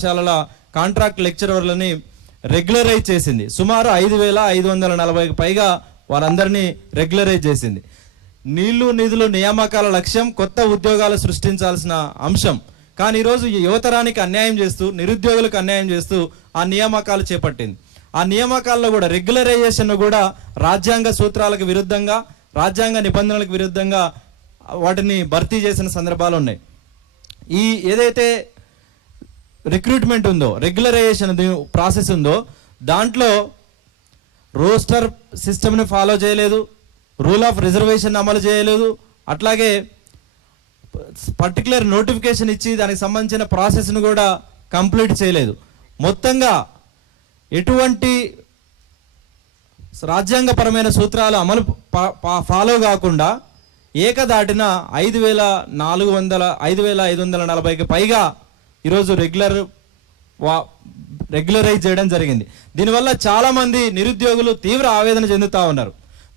కళాశాలల contract లెక్చరర్లని regularise చేసింది. సుమారు 5,540కి పైగా వారందరినీ రెగ్యులరైజ్ చేసింది. నీళ్లు నిధులు నియామకాల లక్ష్యం కొత్త ఉద్యోగాలు సృష్టించాల్సిన అంశం. కానీ ఈరోజు యువతరానికి అన్యాయం చేస్తూ, నిరుద్యోగులకు అన్యాయం చేస్తూ ఆ నియామకాలు చేపట్టింది. ఆ నియామకాల్లో కూడా రెగ్యులరైజేషన్ కూడా రాజ్యాంగ సూత్రాలకు విరుద్ధంగా, రాజ్యాంగ నిబంధనలకు విరుద్ధంగా వాటిని భర్తీ చేసిన సందర్భాలు ఉన్నాయి. ఈ ఏదైతే రిక్రూట్మెంట్ ఉందో, రెగ్యులరైజేషన్ ప్రాసెస్ ఉందో, దాంట్లో రోస్టర్ సిస్టమ్ని ఫాలో చేయలేదు, రూల్ ఆఫ్ రిజర్వేషన్ అమలు చేయలేదు, అట్లాగే పర్టికులర్ నోటిఫికేషన్ ఇచ్చి దానికి సంబంధించిన ప్రాసెస్ను కూడా కంప్లీట్ చేయలేదు. మొత్తంగా ఎటువంటి రాజ్యాంగపరమైన సూత్రాలు అమలు ఫాలో కాకుండా ఏకదాటిన 5,540కి పైగా ఈరోజు రెగ్యులరైజ్ చేయడం జరిగింది. దీనివల్ల చాలామంది నిరుద్యోగులు తీవ్ర ఆవేదన చెందుతూ ఉన్నారు.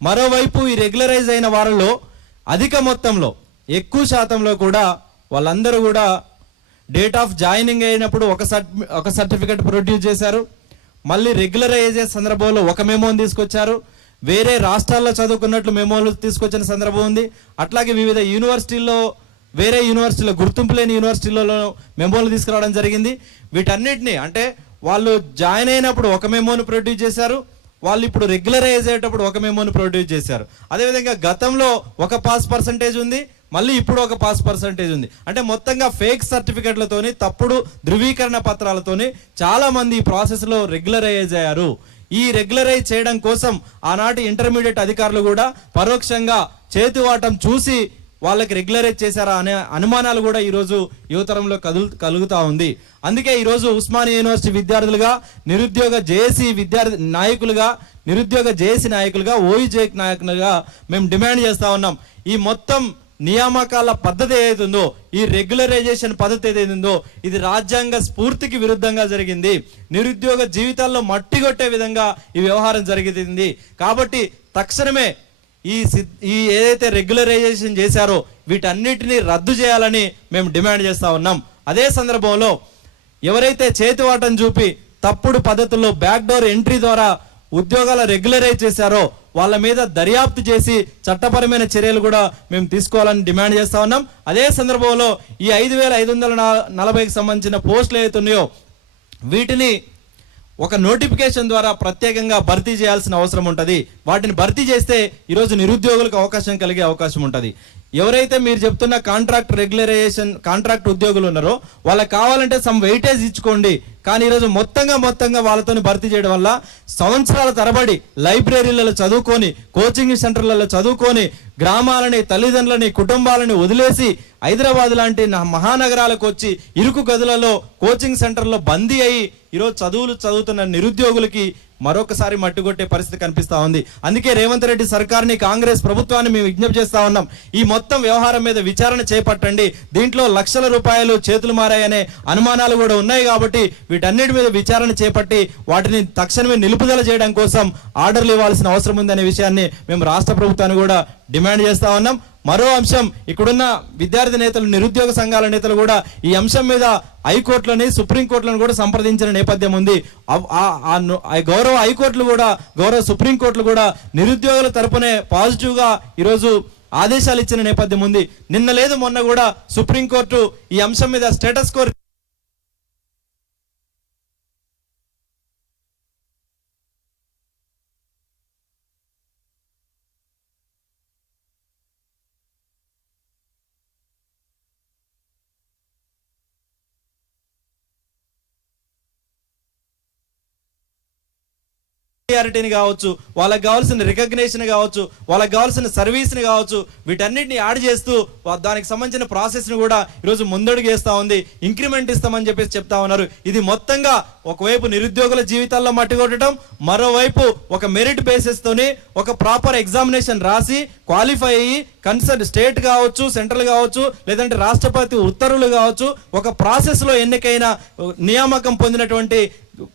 మరోవైపు ఈ రెగ్యులరైజ్ అయిన వారిలో అధిక మొత్తంలో, ఎక్కువ శాతంలో కూడా వాళ్ళందరూ కూడా డేట్ ఆఫ్ జాయినింగ్ అయినప్పుడు ఒక సర్టిఫికెట్ ప్రొడ్యూస్ చేశారు. మళ్ళీ రెగ్యులరైజ్ సందర్భంలో ఒక మెమోని తీసుకొచ్చారు. వేరే రాష్ట్రాల్లో చదువుకున్నట్లు మెమోలు తీసుకొచ్చిన సందర్భం ఉంది. అట్లాగే వివిధ యూనివర్సిటీల్లో, వేరే యూనివర్సిటీలో, గుర్తింపు లేని యూనివర్సిటీలలో మెమోలు తీసుకురావడం జరిగింది. వీటన్నిటిని అంటే వాళ్ళు జాయిన్ అయినప్పుడు ఒక మెమోను ప్రొడ్యూస్ చేశారు, వాళ్ళు ఇప్పుడు రెగ్యులరైజ్ అయ్యేటప్పుడు ఒక మెమోను ప్రొడ్యూస్ చేశారు. అదేవిధంగా గతంలో ఒక పాస్ పర్సంటేజ్ ఉంది, మళ్ళీ ఇప్పుడు ఒక పాస్ పర్సంటేజ్ ఉంది. అంటే మొత్తంగా ఫేక్ సర్టిఫికెట్లతోని, తప్పుడు ధృవీకరణ పత్రాలతోని చాలా మంది ఈ ప్రాసెస్లో రెగ్యులరైజ్ అయ్యారు. ఈ రెగ్యులరైజ్ చేయడం కోసం ఆనాటి ఇంటర్మీడియట్ అధికారులు కూడా పరోక్షంగా చేతివాటం చూసి వాళ్ళకి రెగ్యులరైజ్ చేశారా అనే అనుమానాలు కూడా ఈరోజు యువతరంలో కలుగుతూ ఉంది. అందుకే ఈరోజు ఉస్మానియా యూనివర్సిటీ విద్యార్థులుగా, నిరుద్యోగ జేఏసీ విద్యార్థి నాయకులుగా, నిరుద్యోగ జేఏసీ నాయకులుగా, ఓయూజే నాయకులుగా మేము డిమాండ్ చేస్తూ ఉన్నాం. ఈ మొత్తం నియామకాల పద్ధతి ఏదైతుందో, ఈ రెగ్యులరైజేషన్ పద్ధతి ఏదైతుందో, ఇది రాజ్యాంగ స్ఫూర్తికి విరుద్ధంగా జరిగింది. నిరుద్యోగ జీవితాల్లో మట్టి కొట్టే విధంగా ఈ వ్యవహారం జరిగింది. కాబట్టి తక్షణమే ఈ ఏదైతే రెగ్యులరైజేషన్ చేశారో వీటన్నిటిని రద్దు చేయాలని మేము డిమాండ్ చేస్తూ ఉన్నాం. అదే సందర్భంలో ఎవరైతే చేతివాటం చూపి తప్పుడు పద్ధతుల్లో బ్యాక్డోర్ ఎంట్రీ ద్వారా ఉద్యోగాల రెగ్యులరైజ్ చేశారో వాళ్ళ మీద దర్యాప్తు చేసి చట్టపరమైన చర్యలు కూడా మేము తీసుకోవాలని డిమాండ్ చేస్తూ ఉన్నాం. అదే సందర్భంలో ఈ 5,540కి సంబంధించిన పోస్టులు ఏవైతే ఉన్నాయో వీటిని ఒక నోటిఫికేషన్ ద్వారా ప్రత్యేకంగా భర్తీ చేయాల్సిన అవసరం ఉంటుంది. వాటిని భర్తీ చేస్తే ఈరోజు నిరుద్యోగులకు అవకాశం కలిగే అవకాశం ఉంటుంది. ఎవరైతే మీరు చెప్తున్న కాంట్రాక్ట్ ఉద్యోగులు ఉన్నారో వాళ్ళకి కావాలంటే సమ్ వెయిటేజ్ ఇచ్చుకోండి. కానీ ఈరోజు మొత్తంగా వాళ్ళతో భర్తీ చేయడం వల్ల సంవత్సరాల తరబడి లైబ్రరీలలో చదువుకొని, కోచింగ్ సెంటర్లలో చదువుకొని, గ్రామాలని, తల్లిదండ్రులని, కుటుంబాలని వదిలేసి హైదరాబాద్ లాంటి మహానగరాలకు వచ్చి ఇరుకు గదులలో కోచింగ్ సెంటర్లో బందీ అయ్యి ఈరోజు చదువుతున్న నిరుద్యోగులకి మరొకసారి మట్టుకొట్టే పరిస్థితి కనిపిస్తా ఉంది. అందుకే రేవంత్ రెడ్డి సర్కార్ని, కాంగ్రెస్ ప్రభుత్వాన్ని మేము విజ్ఞప్తి చేస్తా ఉన్నాం. ఈ మొత్తం వ్యవహారం మీద విచారణ చేపట్టండి. దీంట్లో లక్షల రూపాయలు చేతులు మారాయనే అనుమానాలు కూడా ఉన్నాయి. కాబట్టి వీటన్నిటి మీద విచారణ చేపట్టి వాటిని తక్షణమే నిలుపుదల చేయడం కోసం ఆర్డర్లు ఇవ్వాల్సిన అవసరం ఉందనే విషయాన్ని మేము రాష్ట్ర ప్రభుత్వాన్ని కూడా డిమాండ్ చేస్తా ఉన్నాం. మరో అంశం, ఇక్కడున్న విద్యార్థి నేతలు, నిరుద్యోగ సంఘాల నేతలు కూడా ఈ అంశం మీద హైకోర్టులని, సుప్రీంకోర్టులను కూడా సంప్రదించిన నేపథ్యం ఉంది. గౌరవ హైకోర్టులు కూడా, గౌరవ సుప్రీంకోర్టులు కూడా నిరుద్యోగుల తరపునే పాజిటివ్గా ఈరోజు ఆదేశాలు ఇచ్చిన నేపథ్యం ఉంది. నిన్న లేదు మొన్న కూడా సుప్రీంకోర్టు ఈ అంశం మీద స్టేటస్ కో కావచ్చు, వాళ్ళకి కావాల్సిన రికగ్నేషన్ కావచ్చు, వాళ్ళకి కావాల్సిన సర్వీస్ని కావచ్చు, వీటన్నిటిని యాడ్ చేస్తూ దానికి సంబంధించిన ప్రాసెస్ని కూడా ఈరోజు ముందడుగు వేస్తూ ఉంది. ఇంక్రిమెంట్ ఇస్తామని చెప్పేసి చెప్తా ఉన్నారు. ఇది మొత్తంగా ఒకవైపు నిరుద్యోగుల జీవితాల్లో మట్టి కొట్టడం, మరోవైపు ఒక మెరిట్ బేసిస్ తోని ఒక ప్రాపర్ ఎగ్జామినేషన్ రాసి క్వాలిఫై అయ్యి కన్సర్న్ స్టేట్ కావచ్చు, సెంట్రల్ కావచ్చు, లేదంటే రాష్ట్రపతి ఉత్తర్వులు కావచ్చు, ఒక ప్రాసెస్లో ఎన్నికైన నియామకం పొందినటువంటి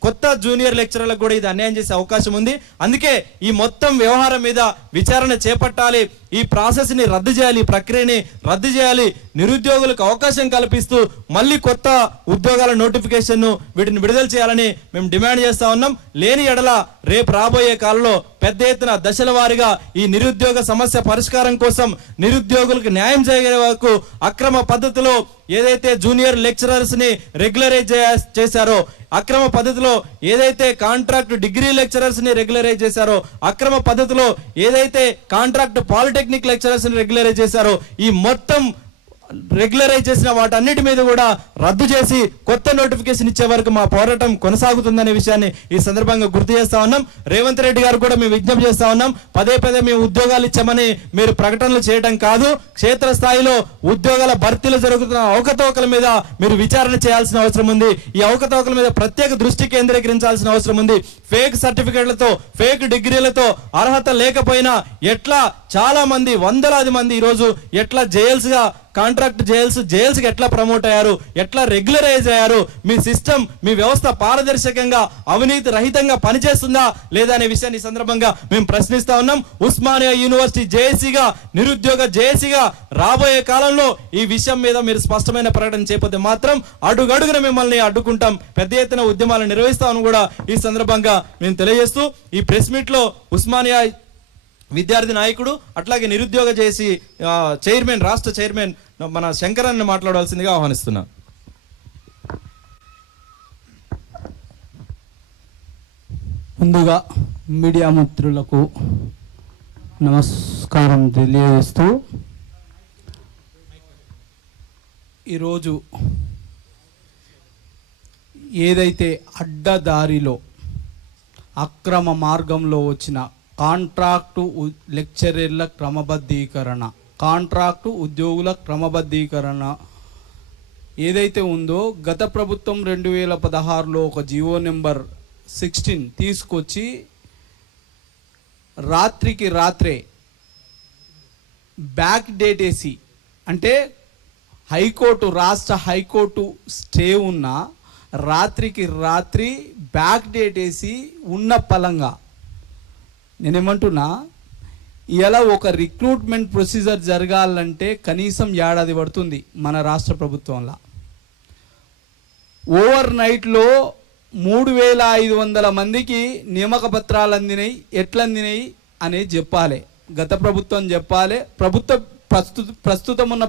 కొత్త జూనియర్ లెక్చరర్లకు కూడా ఇది అన్యాయం చేసే అవకాశం ఉంది. అందుకే ఈ మొత్తం వ్యవహారం మీద విచారణ చేపట్టాలి, ఈ ప్రాసెస్ ని రద్దు చేయాలి, ఈ ప్రక్రియని రద్దు చేయాలి, నిరుద్యోగులకు అవకాశం కల్పిస్తూ మళ్ళీ కొత్త ఉద్యోగాల నోటిఫికేషన్ వీటిని విడుదల చేయాలని మేము డిమాండ్ చేస్తా ఉన్నాం. లేని ఎడల రేపు రాబోయే కాలంలో పెద్ద ఎత్తున దశల వారీగా ఈ నిరుద్యోగ సమస్య పరిష్కారం కోసం, నిరుద్యోగులకు న్యాయం చేయగలిగే వరకు అక్రమ పద్ధతిలో ఏదైతే జూనియర్ లెక్చరర్స్ ని రెగ్యులరైజ్ చేశారో, అక్రమ పద్ధతిలో ఏదైతే కాంట్రాక్ట్ డిగ్రీ లెక్చరర్స్ ని రెగ్యులరైజ్ చేశారో, అక్రమ పద్ధతిలో ఏదైతే కాంట్రాక్ట్ పాలిటెక్నిక్ లెక్చరర్స్ ని రెగ్యులరైజ్ చేశారో, ఈ మొత్తం రెగ్యులరైజ్ చేసిన వాటన్నిటి మీద కూడా రద్దు చేసి కొత్త నోటిఫికేషన్ ఇచ్చే వరకు మా పోరాటం కొనసాగుతుందనే విషయాన్ని ఈ సందర్భంగా గుర్తు చేస్తా ఉన్నాం. రేవంత్ రెడ్డి గారు కూడా మేము విజ్ఞప్తి చేస్తా ఉన్నాం, పదే పదే మేము ఉద్యోగాలు ఇచ్చామని మీరు ప్రకటనలు చేయడం కాదు, క్షేత్రస్థాయిలో ఉద్యోగాల భర్తీలు జరుగుతున్న అవకతవకల మీద మీరు విచారణ చేయాల్సిన అవసరం ఉంది. ఈ అవకతవకల మీద ప్రత్యేక దృష్టి కేంద్రీకరించాల్సిన అవసరం ఉంది. ఫేక్ సర్టిఫికేట్లతో, ఫేక్ డిగ్రీలతో అర్హత లేకపోయినా ఎట్లా చాలా మంది, వందలాది మంది ఈరోజు ఎట్లా జైల్స్ గా, కాంట్రాక్ట్ జైల్స్ కి ఎట్లా ప్రమోట్ అయ్యారు, ఎట్లా రెగ్యులరైజ్ అయ్యారు, మీ సిస్టమ్, మీ వ్యవస్థ పారదర్శకంగా, అవినీతి రహితంగా పనిచేస్తుందా లేదా అనే విషయాన్ని ఈ సందర్భంగా మేము ప్రశ్నిస్తా ఉన్నాం. ఉస్మానియా యూనివర్సిటీ జేఏసీగా, నిరుద్యోగ జేఏసీగా రాబోయే కాలంలో ఈ విషయం మీద మీరు స్పష్టమైన ప్రకటన చేయకపోతే మాత్రం అడుగడుగున మిమ్మల్ని అడ్డుకుంటాం, పెద్ద ఎత్తున ఉద్యమాలు నిర్వహిస్తామని కూడా ఈ సందర్భంగా మేము తెలియజేస్తూ, ఈ ప్రెస్ మీట్ లో ఉస్మానియా విద్యార్థి నాయకుడు అట్లాగే నిరుద్యోగ జేఏసీ చైర్మన్, రాష్ట్ర చైర్మన్ మన శంకరన్ మాట్లాడవలసిందిగా ఆహ్వానిస్తున్నా. ముందుగా మీడియా మిత్రులకు నమస్కారం తెలియజేస్తూ, ఈరోజు ఏదైతే అడ్డదారిలో అక్రమ మార్గంలో వచ్చిన కాంట్రాక్టు లెక్చరర్ల క్రమబద్ధీకరణ, కాంట్రాక్టు ఉద్యోగుల క్రమబద్ధీకరణ ఏదైతే ఉందో, గత ప్రభుత్వం 2016లో ఒక జీవో నెంబర్ 16 తీసుకొచ్చి రాత్రికి రాత్రే బ్యాక్ డేట్ వేసి, అంటే హైకోర్టు, రాష్ట్ర హైకోర్టు స్టే ఉన్న రాత్రికి రాత్రి బ్యాక్ డేట్ వేసి ఉన్న పలంగా నేనేమంటున్నా, ఇలా ఒక రిక్రూట్మెంట్ ప్రొసీజర్ జరగాలంటే కనీసం ఏడాది పడుతుంది మన రాష్ట్ర ప్రభుత్వంలో. ఓవర్ నైట్లో 3500 మందికి నియామక పత్రాలు అందినాయి, ఎట్లా అందినాయి అనేది చెప్పాలి, గత ప్రభుత్వం చెప్పాలి, ప్రస్తుతం ఉన్న